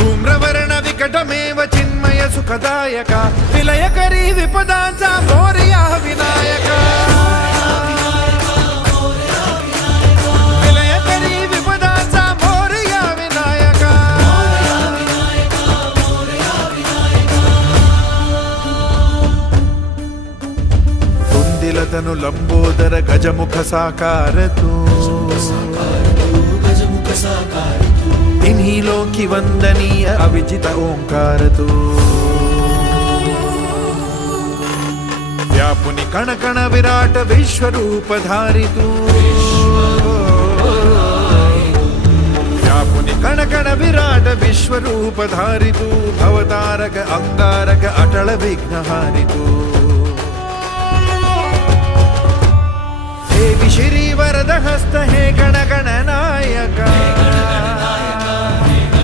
धूम्रवर्ण विकटमेव चिन्मय सुखदायक विलयकरी विपदांचा मोरया विनायक विलयकरी विपदांचा मोरया विनायक कुंदिलतनु लंबोदर गजमुख साकार तू इन्हीं की वंदनीय अविजित ओंकार तू व्यापुनि कण कण विराट विश्वरूप धारी तू व्यापुनि कण कण विराट विश्वरूप धारी तू भवतारक अंगारक अटल विघ्नहारी तू देवी श्री वरद हस्त हे गण गण नायका